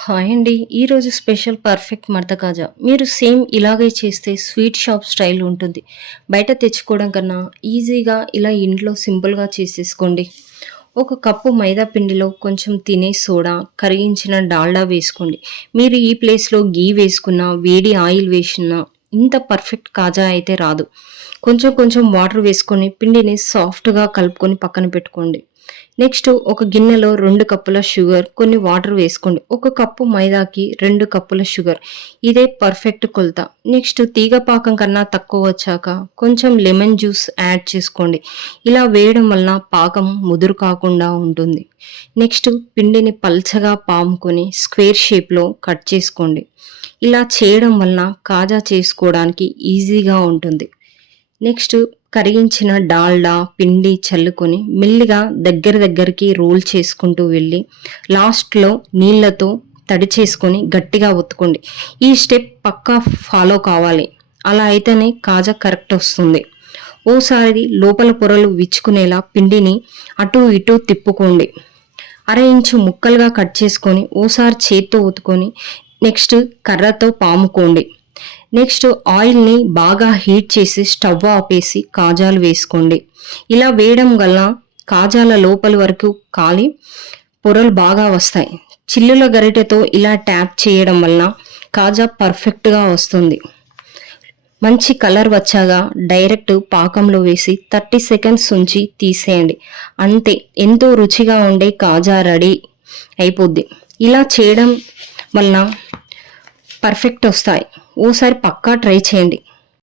Hi అండి. ఈరోజు special perfect మడత కాజా. మీరు సేమ్ ఇలాగే చేస్తే స్వీట్ షాప్ స్టైల్ ఉంటుంది. బయట తెచ్చుకోవడం కన్నా ఈజీగా ఇలా ఇంట్లో సింపుల్‌గా చేసేసుకోండి. ఒక కప్పు మైదా పిండిలో కొంచెం తినే సోడా, కరిగించిన డాల్డా వేసుకోండి. మీరు ఈ ప్లేస్‌లో ఘీ వేసుకున్నా, వేడి ఆయిల్ వేసినా ఇంత పర్ఫెక్ట్ కాజా అయితే రాదు. కొంచెం కొంచెం వాటర్ వేసుకొని పిండిని సాఫ్ట్‌గా కలుపుకొని పక్కన పెట్టుకోండి. నెక్స్ట్ ఒక గిన్నెలో 2 కప్పుల షుగర్, కొన్ని వాటర్ వేసుకోండి. ఒక కప్పు మైదాకి 2 కప్పుల షుగర్. ఇదే పర్ఫెక్ట్ కొలత. నెక్స్ట్ తీగ పాకం కన్నా తక్కువ వచ్చాక కొంచెం లెమన్ జ్యూస్ యాడ్ చేసుకోండి. ఇలా వేయడం వలన పాకం ముదురు కాకుండా ఉంటుంది. నెక్స్ట్ పిండిని పల్చగా పాముకొని స్క్వేర్ షేప్‌లో కట్ చేసుకోండి. ఇలా చేయడం వలన కాజా చేసుకోవడానికి ఈజీగా ఉంటుంది. నెక్స్ట్ కరిగించిన డాల్డా పిండి చల్లుకొని మెల్లిగా దగ్గరికి రోల్ చేసుకుంటూ వెళ్ళి లాస్ట్‌లో నీళ్ళతో తడి చేసుకొని గట్టిగా ఒత్తుకోండి. ఈ స్టెప్ పక్కా ఫాలో కావాలి. అలా అయితేనే కాజా కరెక్ట్ వస్తుంది. ఓసారి లోపల పొరలు విచ్చుకునేలా పిండిని అటు ఇటు తిప్పుకోండి. అర ఇంచు ముక్కలుగా కట్ చేసుకొని ఓసారి చేత్తో ఒత్తుకొని నెక్స్ట్ కర్రతో పాముకోండి. నెక్స్ట్ ఆయిల్‌ని బాగా హీట్ చేసి స్టవ్ ఆపేసి కాజాలు వేసుకోండి. ఇలా వేయడం వల్ల కాజాల లోపలి వరకు కాలి పొరలు బాగా వస్తాయి. చిల్లుల గరిటెతో ఇలా ట్యాప్ చేయడం వలన కాజా పర్ఫెక్ట్‌గా వస్తుంది. మంచి కలర్ వచ్చాక డైరెక్ట్ పాకంలో వేసి 30 సెకండ్స్ ఉంచి తీసేయండి. అంతే, ఎంతో రుచిగా ఉండే కాజా రెడీ అయిపోద్ది. ఇలా చేయడం వలన పర్ఫెక్ట్ వస్తాయి. ఓసారి పక్కా ట్రై చేయండి.